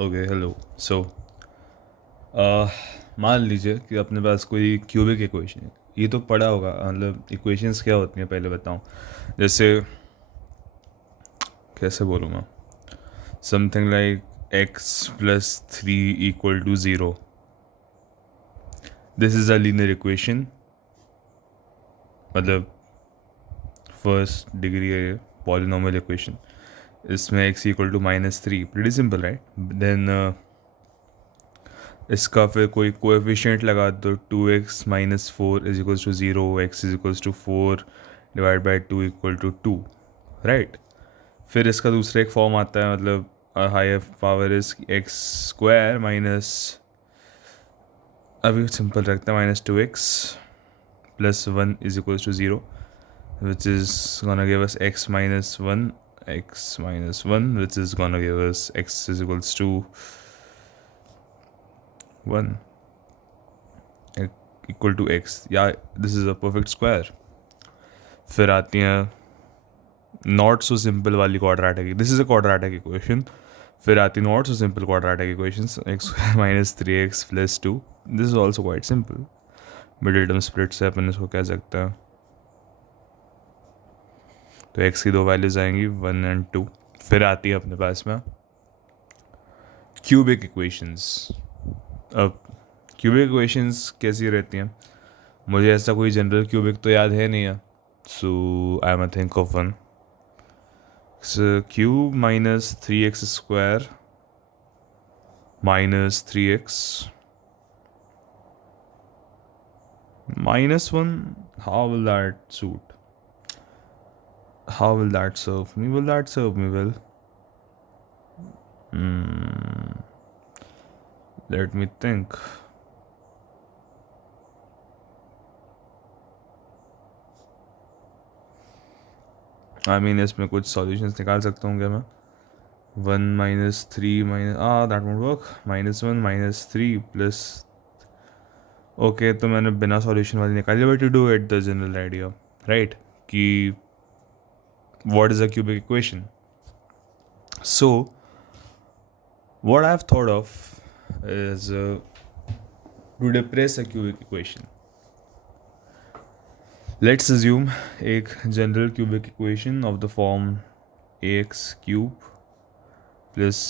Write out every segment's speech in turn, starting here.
Okay hello सो मान लीजिए कि अपने पास कोई क्यूबिक इक्वेशन है। ये तो पढ़ा होगा, मतलब इक्वेशंस क्या होती हैं पहले बताऊं। जैसे कैसे बोलूँ मैं, something like x+3 = 0। This is a linear equation, मतलब फर्स्ट डिग्री है ये पॉलिनॉमियल इक्वेशन। इसमें x = -3, pretty simple right. Then इसका फिर कोई कोएफिशिएंट लगा दो, 2x - 4 = 0, x = 4 /2 = 2, राइट। फिर इसका दूसरा एक फॉर्म आता है, मतलब higher power is x² minus, अभी सिंपल रखते हैं, -2x + 1 = 0, which is gonna give us x-1, which is gonna give us x = 1 = x, या this is a perfect square. फिर आती हैं नॉट सो सिंपल वाली quadratic, this is a quadratic equation. फिर आती not so simple quadratic equations, x² - 3x + 2, this is also quite simple. Middle term split से अपन इसको कह सकते हैं। तो x की दो वैल्यूज आएंगी 1 और 2। फिर आती है अपने पास में क्यूबिक इक्वेशंस। अब क्यूबिक इक्वेशंस कैसी रहती हैं, मुझे ऐसा कोई जनरल क्यूबिक तो याद है नहीं है, so I am think of one. Cube -3x² -3x -1, how will that suit? How will that serve me? Will that serve me well? Let me think. I mean, इसमें कुछ सॉल्यूशंस निकाल सकता हूँ क्या मैं? 1 - 3 that won't work. -1 -3 plus, okay तो मैंने बिना सॉल्यूशन वाली निकाली, but you do it the general idea right कि what is a cubic equation. So what I've thought of is to depress a cubic equation. Let's assume एक general cubic equation of the form ax³ plus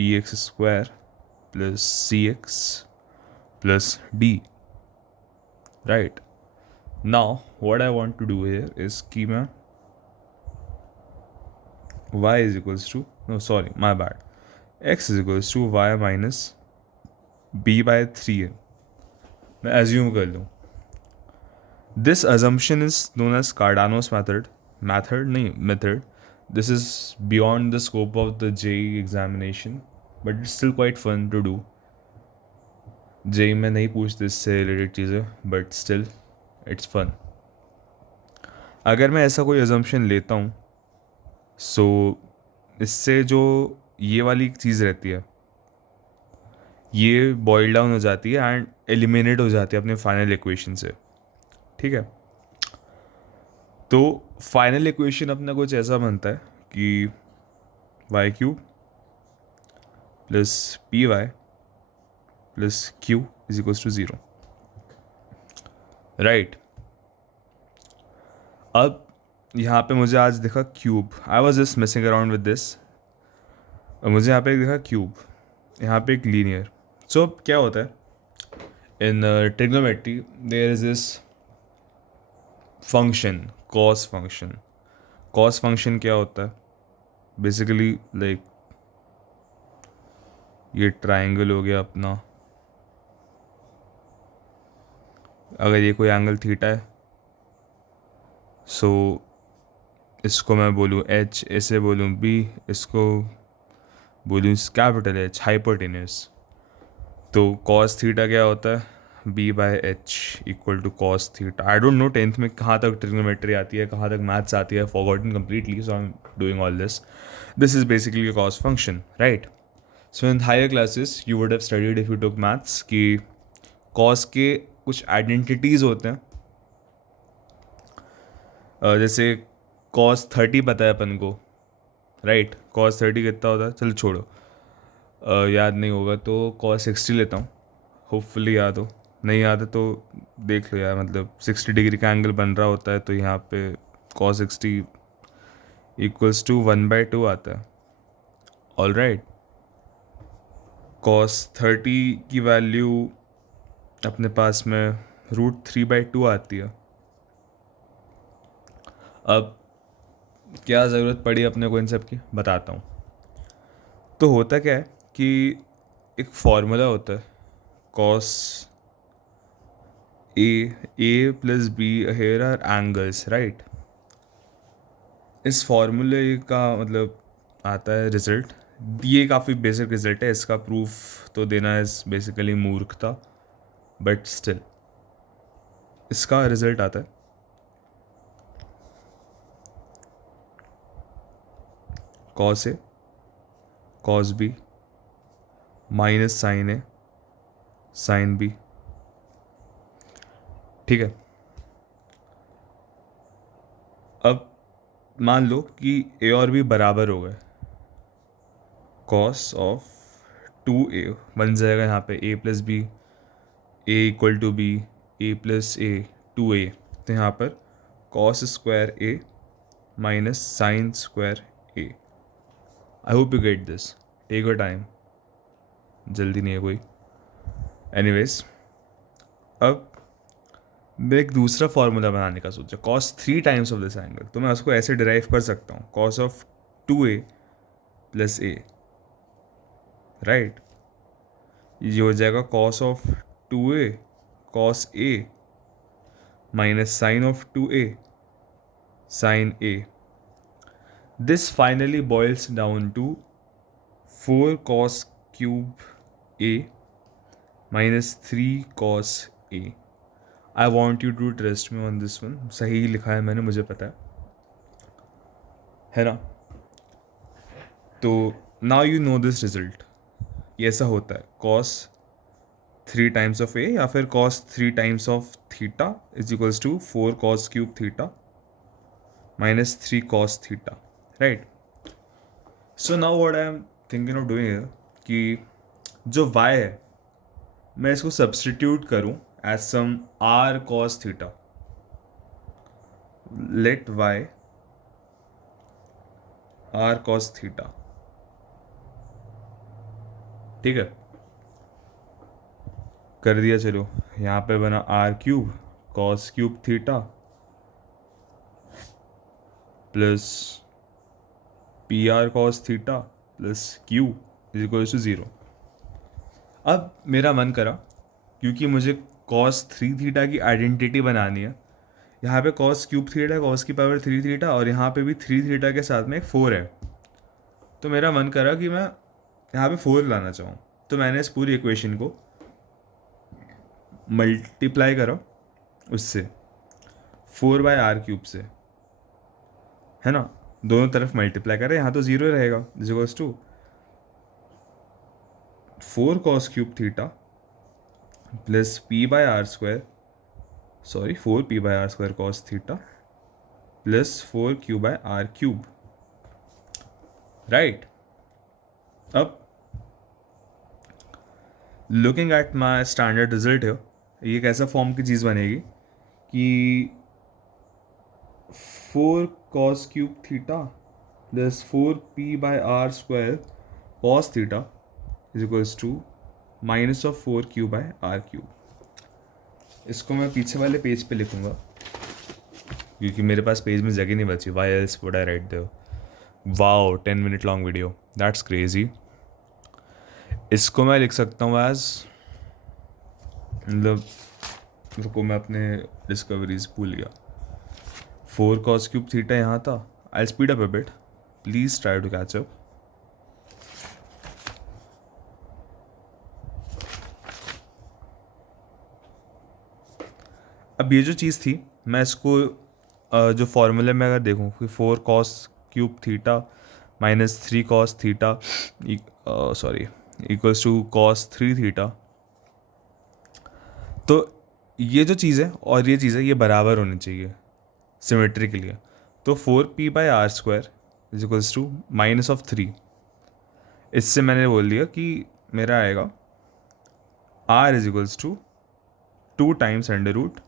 bx² plus cx plus d. Right. Now what I want to do here is कि मैं y is equals to, no sorry my bad, x is equals to y minus b/3 है, मैं assume कर लूँ। This assumption is known as Cardano's method. Method. This is beyond the scope of the JEE examination, but it's still quite fun to do. JEE में नहीं पूछते इससे related चीज़ें, but still it's fun. अगर मैं ऐसा कोई assumption लेता हूँ, so इससे जो ये वाली चीज़ रहती है, ये बॉयल डाउन हो जाती है एंड एलिमिनेट हो जाती है अपने फाइनल इक्वेशन से, ठीक है। तो फाइनल इक्वेशन अपना कुछ ऐसा बनता है कि y³ plus py plus q = 0, right. अब यहाँ पे मुझे आज दिखा cube, I was just missing around with this. मुझे यहाँ पे दिखा क्यूब, यहाँ पे एक लीनियर। सो क्या होता है in trigonometry, there is this function cos function. Cos function क्या होता है बेसिकली, लाइक ये ट्राइंगल हो गया अपना, अगर ये कोई एंगल थीटा है, सो इसको मैं बोलूँ h, ऐसे बोलूँ b, इसको बोलूँ कैपिटल H, हाइपोटेन्यूस। तो कॉस थीटा क्या होता है, b/h = cos theta. I don't know 10th में कहाँ तक ट्रिग्नोमेट्री आती है, कहाँ तक मैथ्स आती है, forgotten completely, so I am doing all this. This is basically cos function, right. So in higher classes you would have studied if you took maths कि कॉस के कुछ आइडेंटिटीज़ होते हैं। जैसे cos 30 पता है अपन को, राइट। cos 30 कितना होता है, चलो छोड़ो। याद नहीं होगा तो cos 60 लेता हूँ, होपफुली याद हो। नहीं याद है तो देख लो यार, मतलब 60 डिग्री का एंगल बन रहा होता है तो यहाँ पे cos 60 इक्वल्स टू 1/2 आता है। ऑल राइट, cos 30 की वैल्यू अपने पास में √3/2 आती है। अब क्या ज़रूरत पड़ी अपने को इन सब की, बताता हूँ। तो होता क्या है कि एक फॉर्मूला होता है cos a plus b, here are angles, right. इस फॉर्मूले का मतलब आता है रिजल्ट, ये काफ़ी बेसिक रिजल्ट है, इसका प्रूफ तो देना इज बेसिकली मूर्खता, बट स्टिल इसका रिजल्ट आता है cos a cos b minus sine A sine B. ठीक है, अब मान लो कि ए और बी बराबर हो गए, cos ऑफ 2a बन जाएगा यहाँ पे a plus B, A equal to B, A plus A 2a। तो यहाँ पर cos square A minus sine square A. I hope you get this, take your time, जल्दी नहीं है कोई। एनीवेज, अब मैं एक दूसरा फार्मूला बनाने का सोचा, cos 3 times of this angle, तो मैं उसको ऐसे डिराइव कर सकता हूँ, cos of 2a plus A, right. ये हो जाएगा cos of 2a cos a minus sine of 2a sine a। This finally boils down to 4 cos cube a minus 3 cos a। I want you to trust me on this one, सही लिखा है मैंने, मुझे पता है ना। तो now you no this result, ये ऐसा होता है cos 3 टाइम्स ऑफ a या फिर cos 3 times of theta is equals to 4 cos cube theta minus 3 cos theta, right. So now what I am thinking of doing है कि जो y है मैं इसको सब्सटीट्यूट करूं as some r cos theta. Let y r cos theta, ठीक है, कर दिया। चलो यहाँ पे बना r cube cos cube theta plus P R cos theta plus Q is equal to 0। अब मेरा मन करा, क्योंकि मुझे cos 3 थीटा की आइडेंटिटी बनानी है, यहाँ पे cos क्यूब थीटा cos की पावर 3 थीटा और यहाँ पे भी 3 थीटा के साथ में एक 4 है, तो मेरा मन करा कि मैं यहाँ पे 4 लाना चाहूँ। तो मैंने इस पूरी इक्वेशन को मल्टीप्लाई करा उससे 4/r³ से, है ना, दोनों तरफ मल्टीप्लाई करें, यहाँ तो 0 रहेगा, is equals to 4 cos cube theta plus p/r², sorry 4p/r² cos theta plus 4q/r³, right. अब looking at my standard result है, ये कैसा फॉर्म की चीज़ बनेगी कि 4 cos cube theta plus 4p/r² cos theta is equals to minus of 4q/r³। इसको मैं पीछे वाले पेज पे लिखूँगा क्योंकि मेरे पास पेज में जगह नहीं बची। Why else would I write there. Wow, 10 minute long video, that's crazy. इसको मैं लिख सकता हूँ एज, मतलब रुको मैं अपने डिस्कवरीज भूल गया। 4 cos क्यूब थीटा यहाँ था, I speed up a bit, please try to catch up. अब ये जो चीज़ थी, मैं इसको जो फॉर्मूले में अगर देखूँ कि 4 cos cube theta minus 3 cos theta sorry equals to cos 3 theta, तो ये जो चीज़ है और ये चीज़ है ये बराबर होनी चाहिए सिमेट्री के लिए। तो 4p/r² is equals to minus of 3, इससे मैंने बोल दिया कि मेरा आएगा r is equals to 2 times under root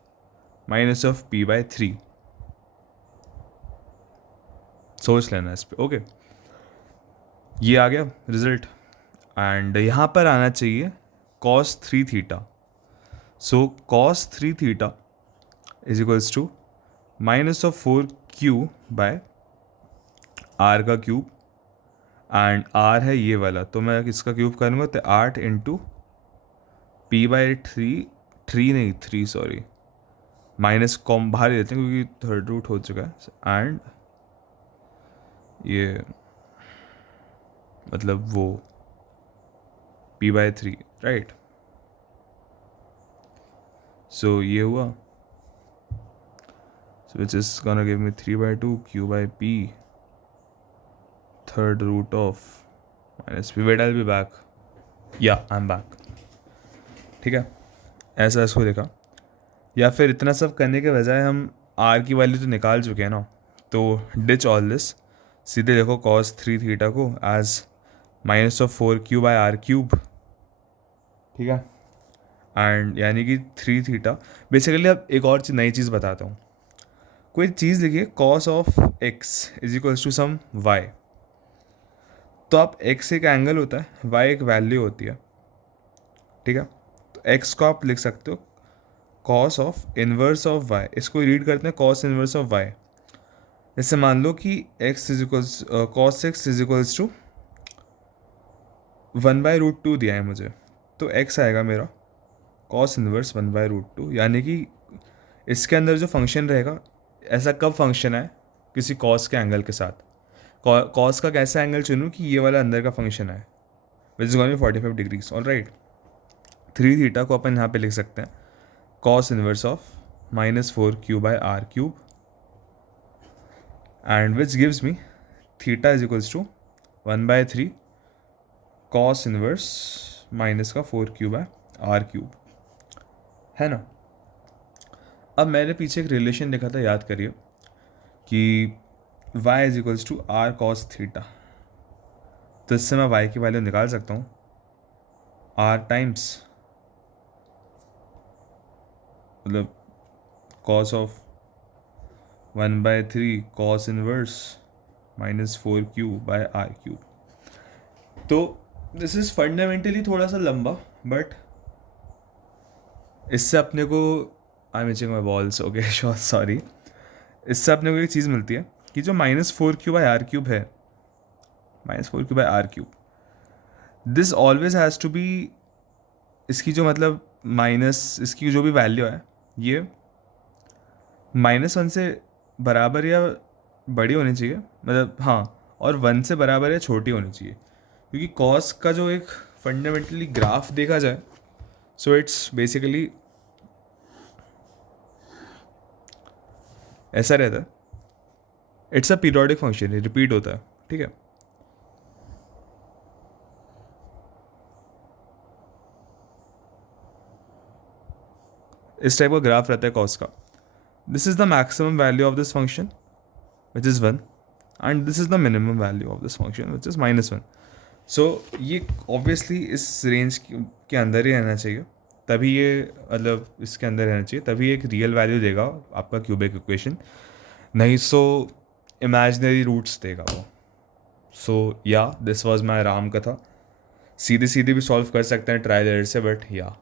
minus of p/3। सोच लेना इस पे, ओके। ये आ गया रिजल्ट, एंड यहाँ पर आना चाहिए cos 3 theta. So cos 3 theta is equals to minus of 4q by r का क्यूब, एंड r है ये वाला, तो मैं इसका क्यूब करूँगा तो 8 इंटू p/3, 3 नहीं 3 सॉरी, माइनस कॉम बाहर ही देते हैं क्योंकि थर्ड रूट हो चुका है, एंड ये मतलब वो p/3 राइट। सो ये हुआ, so which is gonna give me 3/2 q/p third root of minus p। wait I'll be back, yeah I'm back। ठीक है, ऐसा इसको देखा, या फिर इतना सब करने के बजाय हम r की वैल्यू तो निकाल चुके हैं ना, तो डिच ऑल दिस, सीधे देखो cos 3 थीटा को एज माइनस ऑफ 4q/r³। ठीक है, एंड यानी कि 3 थीटा बेसिकली। अब एक और नई चीज़ बताता हूँ, कोई चीज़ लिखिए cos of x is equals to some y, तो आप x एक एंगल होता है, y एक वैल्यू होती है। ठीक है, तो x को आप लिख सकते हो cos of inverse of y, इसको रीड करते हैं cos इनवर्स ऑफ y। जैसे मान लो कि x is equals cos x is equals to 1/√2 दिया है मुझे, तो x आएगा मेरा cos इनवर्स 1/√2, यानी कि इसके अंदर जो फंक्शन रहेगा, ऐसा कब फंक्शन है किसी cos के एंगल के साथ, cos का कैसा एंगल चुनूँ कि ये वाला अंदर का फंक्शन है which is going 45 degrees. All right, 3 theta को अपन यहाँ पे लिख सकते हैं cos inverse of -4q/r³ and which gives me theta is equals to 1/3 cos inverse minus का 4q/r³, है ना। अब मैंने पीछे एक रिलेशन देखा था, याद करिए, कि y is equals to r cos theta, तो इससे मैं y की वैल्यू निकाल सकता हूँ r टाइम्स मतलब cos of 1/3 cos inverse -4q/r³। तो दिस इज़ फंडामेंटली थोड़ा सा लंबा, बट इससे अपने को, I am itching my balls, okay sorry, इससे अपने को एक चीज़ मिलती है कि जो -4q/r³ है, -4q/r³, this always has to be, इसकी जो मतलब माइनस, इसकी जो भी वैल्यू है, ये -1 से बराबर या बड़ी होनी चाहिए, मतलब हाँ, और 1 से बराबर या छोटी होनी चाहिए, क्योंकि कॉस का जो एक फंडामेंटली ग्राफ देखा जाए, सो इट्स बेसिकली ऐसा रहता है, it's a periodic function, repeat होता है। ठीक है, इस टाइप का ग्राफ रहता है कॉस का। This is the maximum value of this function which is 1, and this is the minimum value of this function which is -1। सो ये ऑब्वियसली इस रेंज के अंदर ही रहना चाहिए, तभी ये मतलब इसके अंदर रहना चाहिए, तभी एक रियल वैल्यू देगा आपका क्यूबिक इक्वेशन, नहीं सो इमेजिनरी रूट्स देगा वो। सो या दिस वाज माय राम कथा। सीधे सीधे भी सॉल्व कर सकते हैं ट्रायल एरर से, बट या